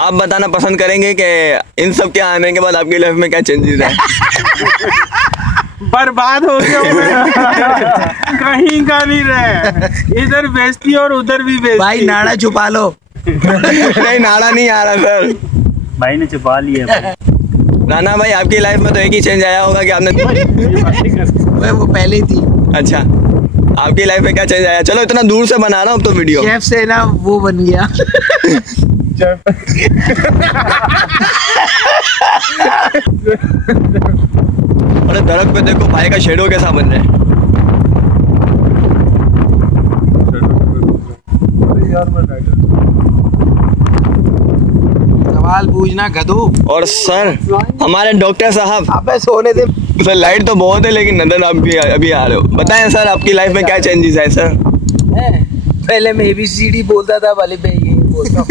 आप बताना पसंद करेंगे कि इन सब के आने के बाद आपकी लाइफ में क्या चेंजेस है? बर्बाद हो गया कहीं का नहीं रहे, इधर बेइज्जती और उधर भी बेइज्जती। भाई नाड़ा छुपा लो। नहीं, नाड़ा नहीं आ रहा सर, भाई ने छुपा लिया। राणा भाई आपकी लाइफ में तो एक ही चेंज आया होगा कि आपने वो पहले ही थी। अच्छा, आपकी लाइफ में क्या चेंज आया? चलो इतना दूर से बना रहा हूँ तो वीडियो शेफ से ना वो बन गया। अरे दरख्त पे देखो भाई का शेडो कैसा बन रहा है। सवाल पूछना गधो। और सर हमारे डॉक्टर साहब, अबे सोने दे। सर लाइट तो बहुत है लेकिन नजर आप भी अभी आ रहे हो। बताएं सर आपकी लाइफ में क्या चेंजेस है सर? पहले मैं ABCD बोलता था, वाले पे ये बोलता हूँ।